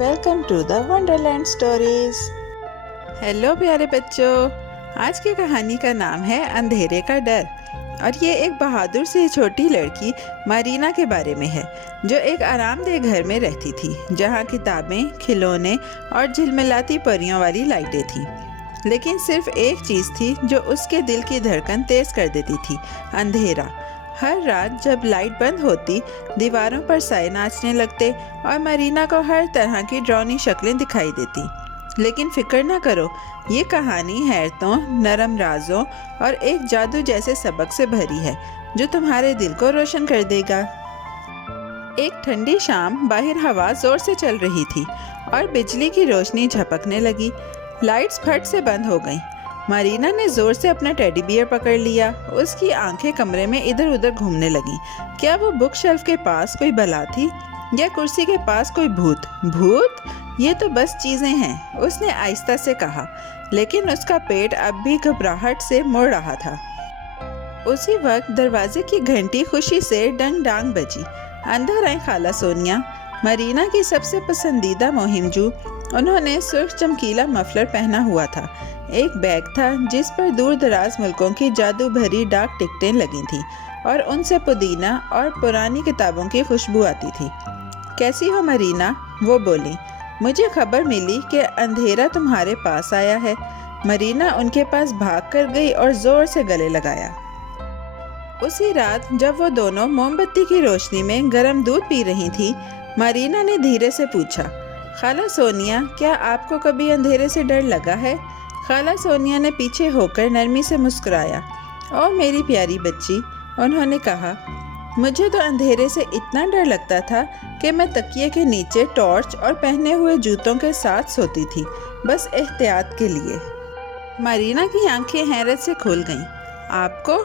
Welcome to the wonderland stories. Hello प्यारे बच्चों, आज की कहानी का नाम है अंधेरे का डर और ये एक बहादुर सी छोटी लड़की मारीना के बारे में है जो एक आरामदेह घर में रहती थी जहाँ किताबें, खिलौने और झिलमिलाती परियों वाली लाइटें थीं। लेकिन सिर्फ एक चीज़ थी जो उसके दिल की धड़कन तेज़ कर देती थी, अंधेरा। हर रात जब लाइट बंद होती, दीवारों पर साए नाचने लगते और मरीना को हर तरह की डरावनी शक्लें दिखाई देती। लेकिन फिक्र न करो, ये कहानी हैरतों, नरम राजों और एक जादू जैसे सबक से भरी है जो तुम्हारे दिल को रोशन कर देगा। एक ठंडी शाम बाहर हवा जोर से चल रही थी और बिजली की रोशनी झपकने लगी। लाइट्स फट से बंद हो गईं। मरीना ने जोर से अपना टेडी बियर पकड़ लिया। उसकी आंखें कमरे में इधर उधर घूमने लगीं। क्या वो बुक शेल्फ के पास कोई बला थी या कुर्सी के पास कोई भूत? भूत? ये तो बस चीजें हैं, उसने आहिस्ता से कहा, लेकिन उसका पेट अब भी घबराहट से मुड़ रहा था। उसी वक्त दरवाजे की घंटी खुशी से डंग डांग बजी। अंदर आई खाला सोनिया, मरीना की सबसे पसंदीदा मुहिमजू। उन्होंने सुर्ख चमकीला मफलर पहना हुआ था। एक बैग था जिस पर दूर दराज मुल्कों की जादू भरी डाक टिकटें लगी थीं और उनसे पुदीना और पुरानी किताबों की खुशबू आती थी। कैसी हो मरीना? वो बोली। मुझे खबर मिली कि अंधेरा तुम्हारे पास आया है। मरीना उनके पास भाग कर गई और जोर से गले लगाया। उसी रात जब वो दोनों मोमबत्ती की रोशनी में गर्म दूध पी रही थी, मरीना ने धीरे से पूछा, खाला सोनिया, क्या आपको कभी अंधेरे से डर लगा है? खाला सोनिया ने पीछे होकर नरमी से मुस्कुराया। ओ मेरी प्यारी बच्ची, उन्होंने कहा, मुझे तो अंधेरे से इतना डर लगता था कि मैं तकिए के नीचे टॉर्च और पहने हुए जूतों के साथ सोती थी, बस एहतियात के लिए। मरीना की आंखें हैरत से खुल गईं। आपको?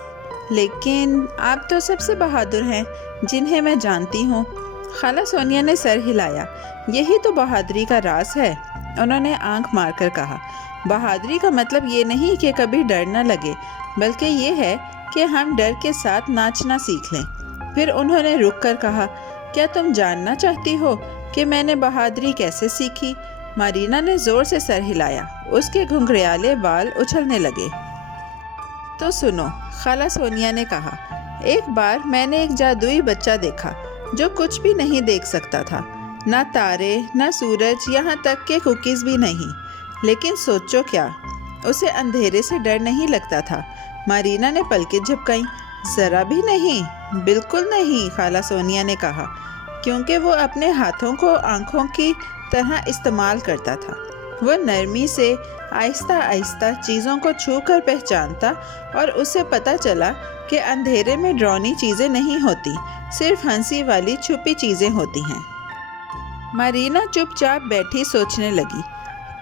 लेकिन आप तो सबसे बहादुर हैं जिन्हें मैं जानती हूँ। खाला सोनिया ने सर हिलाया। यही तो बहादुरी का राज है, उन्होंने आंख मारकर कहा। बहादुरी का मतलब ये नहीं कि कभी डर न लगे, बल्कि ये है कि हम डर के साथ नाचना सीख लें। फिर उन्होंने रुक कर कहा, क्या तुम जानना चाहती हो कि मैंने बहादुरी कैसे सीखी? मरीना ने जोर से सर हिलाया। उसके घुंघराले बाल उछलने लगे। तो सुनो, खाला सोनिया ने कहा, एक बार मैंने एक जादुई बच्चा देखा जो कुछ भी नहीं देख सकता था, ना तारे, ना सूरज, यहाँ तक के कुकीज़ भी नहीं। लेकिन सोचो क्या, उसे अंधेरे से डर नहीं लगता था। मरीना ने पलकें झपकाईं। ज़रा भी नहीं, बिल्कुल नहीं, खाला सोनिया ने कहा, क्योंकि वो अपने हाथों को आँखों की तरह इस्तेमाल करता था। वो नरमी से आहिस्ता आहिस्ता चीज़ों को छू कर पहचानता और उसे पता चला कि अंधेरे में डरावनी चीज़ें नहीं होती, सिर्फ हंसी वाली छुपी चीज़ें होती हैं। मरीना चुपचाप बैठी सोचने लगी,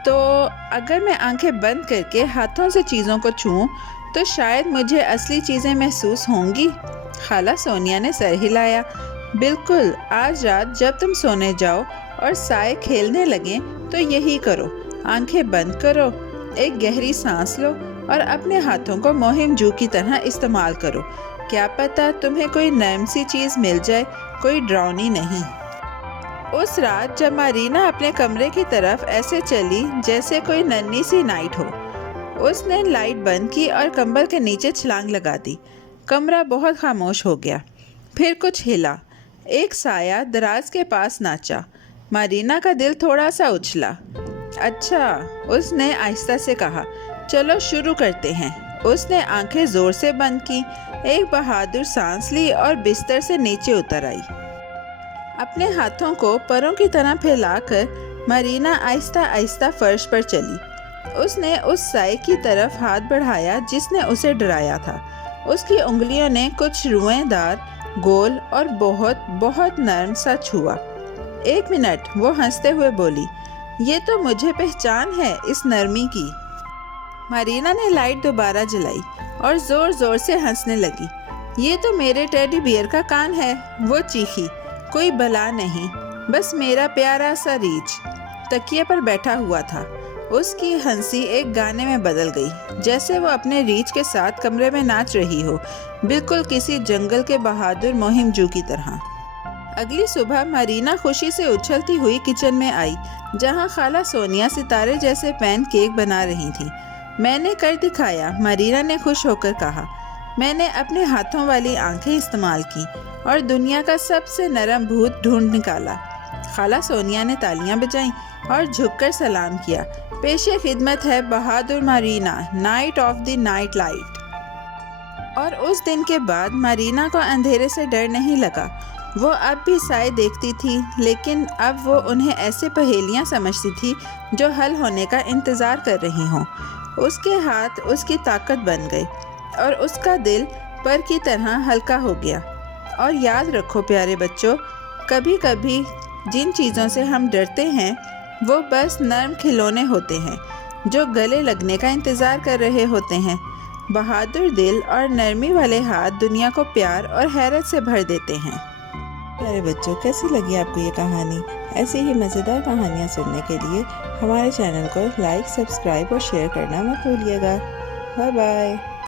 तो अगर मैं आंखें बंद करके हाथों से चीज़ों को छूऊं तो शायद मुझे असली चीज़ें महसूस होंगी। खाला सोनिया ने सर हिलाया। बिल्कुल, आज रात जब तुम सोने जाओ और साए खेलने लगें तो यही करो। आंखें बंद करो, एक गहरी सांस लो और अपने हाथों को मुहिमजू की तरह इस्तेमाल करो। क्या पता तुम्हें कोई नरम सी चीज़ मिल जाए, कोई डरावनी नहीं। उस रात जब मरीना अपने कमरे की तरफ ऐसे चली जैसे कोई नन्ही सी नाइट हो, उसने लाइट बंद की और कंबल के नीचे छलांग लगा दी। कमरा बहुत खामोश हो गया। फिर कुछ हिला। एक साया दराज के पास नाचा। मरीना का दिल थोड़ा सा उछला। अच्छा, उसने आहिस्ता से कहा, चलो शुरू करते हैं। उसने आंखें जोर से बंद की, एक बहादुर सांस ली और बिस्तर से नीचे उतर आई। अपने हाथों को परों की तरह फैलाकर मरीना आहिस्ता आहिस्ता फर्श पर चली। उसने उस साए की तरफ हाथ बढ़ाया जिसने उसे डराया था। उसकी उंगलियों ने कुछ रुएदार, गोल और बहुत बहुत नरम सा छुआ। एक मिनट, वो हंसते हुए बोली, ये तो मुझे पहचान है इस नरमी की। मरीना ने लाइट दोबारा जलाई और जोर जोर से हंसने लगी। ये तो मेरे टेडी बियर का कान है, वो चीखी। कोई बला नहीं, बस मेरा प्यारा सा रीछ तकिए पर बैठा हुआ था। उसकी हंसी एक गाने में बदल गई, जैसे वो अपने रीछ के साथ कमरे में नाच रही हो, बिल्कुल किसी जंगल के बहादुर मुहिमजू की तरह। अगली सुबह मरीना खुशी से उछलती हुई किचन में आई, जहां खाला सोनिया सितारे जैसे पैन केक बना रही थी। मैंने कर दिखाया, मरीना ने खुश होकर कहा। मैंने अपने हाथों वाली आंखें इस्तेमाल की और दुनिया का सबसे नरम भूत ढूंढ निकाला। खाला सोनिया ने तालियां बजाईं और झुककर सलाम किया। पेशे खिदमत है बहादुर Marina, night of the night light. और उस दिन के बाद मरीना को अंधेरे से डर नहीं लगा। वो अब भी साए देखती थी, लेकिन अब वो उन्हें ऐसे पहेलियां समझती थी जो हल होने का इंतज़ार कर रही हों। उसके हाथ उसकी ताकत बन गए और उसका दिल पर की तरह हल्का हो गया। और याद रखो प्यारे बच्चों, कभी कभी जिन चीज़ों से हम डरते हैं वो बस नर्म खिलौने होते हैं जो गले लगने का इंतज़ार कर रहे होते हैं। बहादुर दिल और नरमी वाले हाथ दुनिया को प्यार और हैरत से भर देते हैं। प्यारे बच्चों, कैसी लगी आपको ये कहानी? ऐसी ही मज़ेदार कहानियाँ सुनने के लिए हमारे चैनल को लाइक, सब्सक्राइब और शेयर करना मत भूलिएगा। Bye bye.